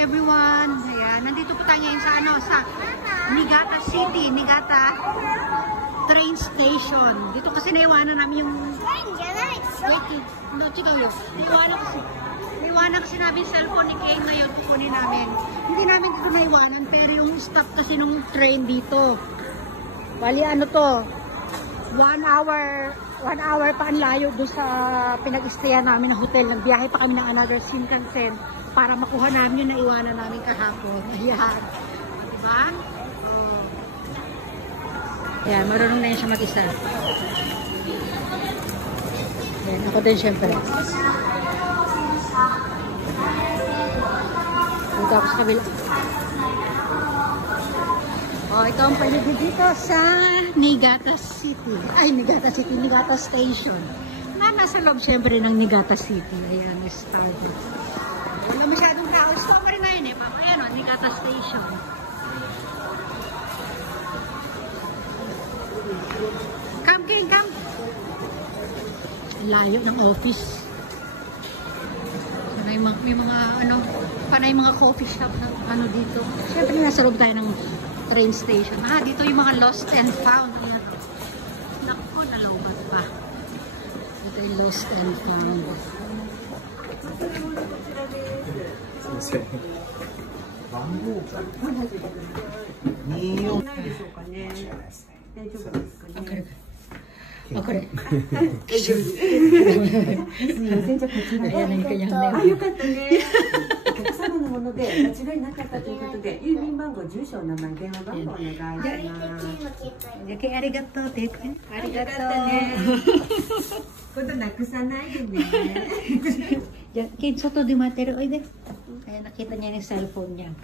everyone. Ayan, nandito po tayo ngayon sa sa Niigata City, Niigata train station. Dito kasi naiwanan namin yung naiwanan kasi namin cellphone ni Kay ngayon, kukunin namin. Hindi namin dito naiwanan, pero yung stop kasi nung train dito. Bali ano to? 1 hour pa ang layo doon sa pinag-stayan namin na hotel. Nagbiyahe pa kami ng another Shinkansen para makuha namin yung naiwanan namin kahapon. Ayan. Diba? Oh. Ayan, marunong na yun siya mag-isa. Ayan, ako din syempre. Dito ako sa kabila. Oh, ito ang paligid dito sa Niigata City. Ay, Niigata City, Niigata Station. Nasa loob syempre ng Niigata City. Ayan, Starbucks. Wala masyadong tao. Stop pa rin na yun eh. Ayan o, Niigata Station. Come, King, come. Layo ng office. May mga panay mga coffee shop na dito. Syempre nasa loob tayo ng train station. Dito yung mga lost and found. Ayan. Naku, nalobat pa. Dito yung lost and found. Okay. Okay. Ayan ang kanyang name. Okay, arigato. Arigato. Kid, soto di matero. Ayan, nakita niya yung cellphone niya.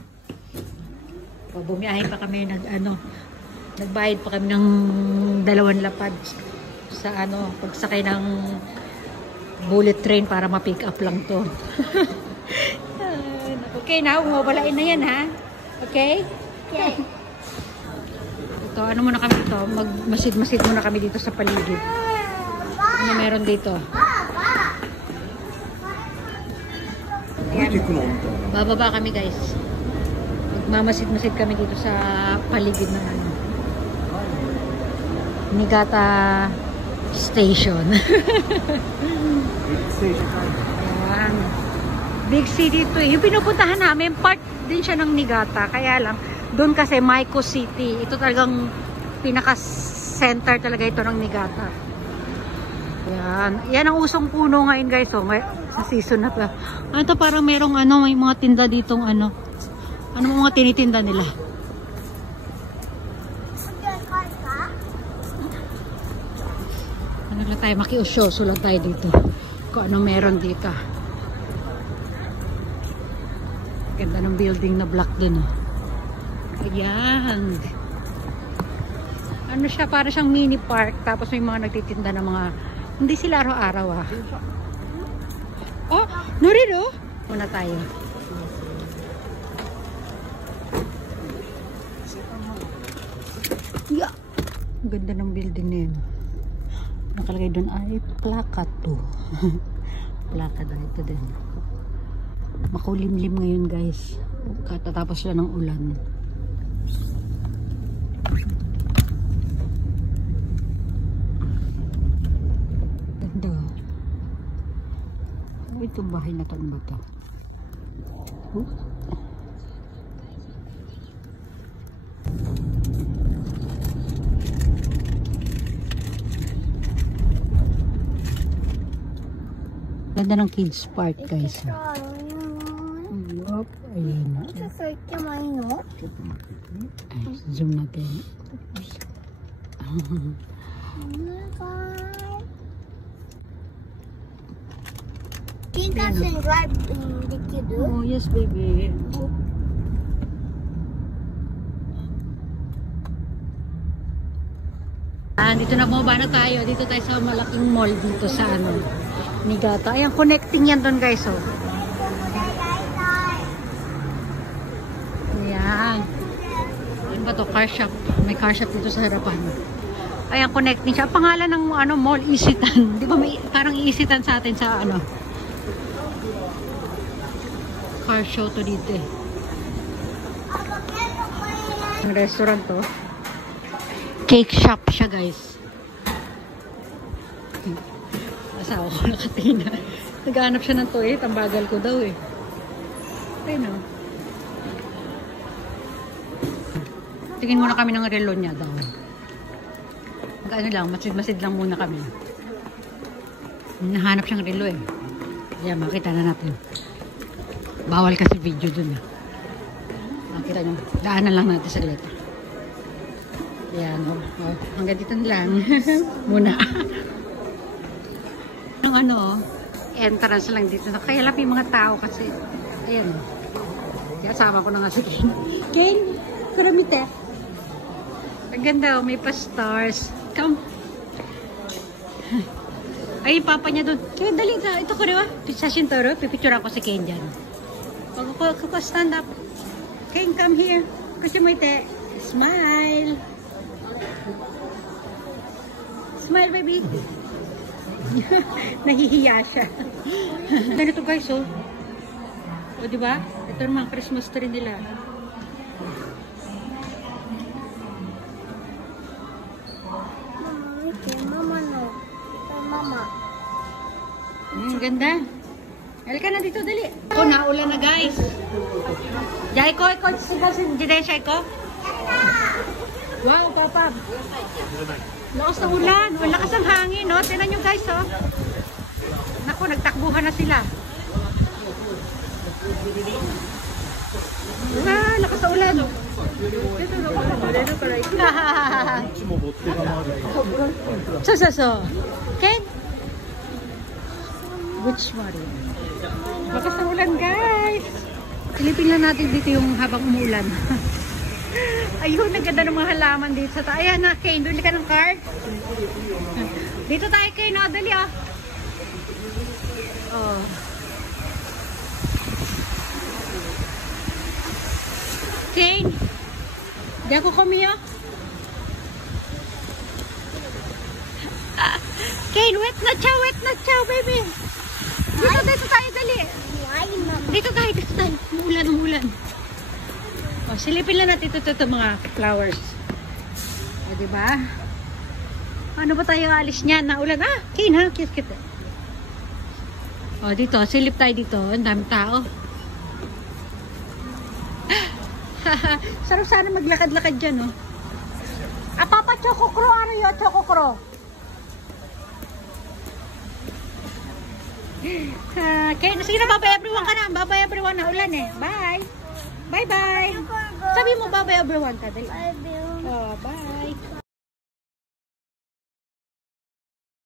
Bumiyahe pa kami, nagbayad pa kami ng 2 lapad sa pagsakay ng bullet train para ma-pick up lang to. Okay, now, mawalain na yan, ha? Okay? Okay. Ito, muna kami dito? Magmasid-masid muna kami dito sa paligid. Ano meron dito? Ayan. Bababa kami, guys. Magmamasid-masid kami dito sa paligid ng Niigata Station. Ayan. Big city ito eh. Yung pinupuntahan namin, part din siya ng Niigata. Kaya lang, doon kasi Maiko City. Ito talagang pinaka-center talaga ito ng Niigata. Ayan. Yan ang usong puno ngayon, guys. Oh, sa season na to. Ito parang merong may mga tinda ditong ano mga tinitinda nila. Lang tayo, makiusyoso lang tayo dito kung ano meron dito. Ganda ng building na block dun. Ayan. Ano siya, para siyang mini park, tapos may mga nagtitinda ng mga, hindi sila araw-araw Oh, Noriro muna tayo. Yeah. Ang ganda ng building na yun. Nakalagay doon ay plaka to. Plaka daw ito din. Makulimlim ngayon, guys. Katatapos lang ng ulan. Ganda. Itong bahay na to, ano ba ito? Ganda ng kids park, guys. Yup, ayan. Zoom natin. Shinkansen drive dekiru? Oh, yes, baby. Dito na bumaba na tayo. Dito tayo sa malaking mall dito sa Niigata. Ayan, connecting yan doon, guys. Oh. Ayan. Ayan ba to? Car shop. May car shop dito sa harapan. Ayan, connecting siya. Pangalan ng mall, Isitan. Di ba may parang Isitan sa atin sa car show to dito eh. Yung restaurant to. Cake shop siya, guys. Asawa ko nakatingin na. Naghanap siya ng toilet. Ang bagal ko daw eh. Ayun o. Tingin muna kami ng relo niya daw. Ano lang, masid-masid lang muna kami. Nahanap siyang relo eh. Ayan, makita na natin. Bawal kasi video dun. Makita nyo. Daanan lang natin sa letter. Ayan, hanggang dito na lang. Muna. Ang ano, entrance lang dito. Kaya lang yung mga tao kasi. Ayan o. Kaya sama ko na nga si Kane. Kane, karamite. Ang ganda o, may pa-stars. Come. Ay, yung papa niya doon. Kaya dali ka. Ito ko rin ba? Sa Shintoro, pipicture ako si Kane dyan. Ako stand up. Kane, come here. Kasi mo ite. Smile. Smile, baby. Nahihiya siya. Ganito guys, oh. O, diba? Ito naman, Christmas tree nila. Mama, no. Mama. Ganda. Halika na dito, dali. Ako, naulan na guys. Jai ko, sigal si Jidesha ko. Wow, papa. Lakas ng ulan. Lakas ng hangin, no? Tignan nyo guys, oh. Naku, nagtakbuhan na sila. Ah, lakas ng ulan. So. Ken? Which one? Lakas ng ulan, guys. Silipin lang natin dito yung habang umuulan. Ayun, naganda ng mga halaman dito sa tayo. Ayan na, Kane, duli ka ng card. Dito tayo, Kane. O, dali, oh. Oh. Kane, di ako kumiya. Kane, wet na chow, baby. Dito tayo, dali. Dito tayo. Umuulan. O, silipin lang natin ito mga flowers. O, diba? Ano ba tayo alis niyan? Naulan. Ah, Kane ha? Kiss. O, dito. Silip tayo dito. Ang daming tao. Sarap sana maglakad-lakad dyan, no? Ah, Papa, Choco Crow. Ano yun? Choco Crow. Kaya, sige na, bye-bye everyone ka na. Bye-bye everyone. Naulan eh. Bye. Bye-bye. Sabi mo bye-bye everyone ka. Dali. Bye, Bill. Oh, bye.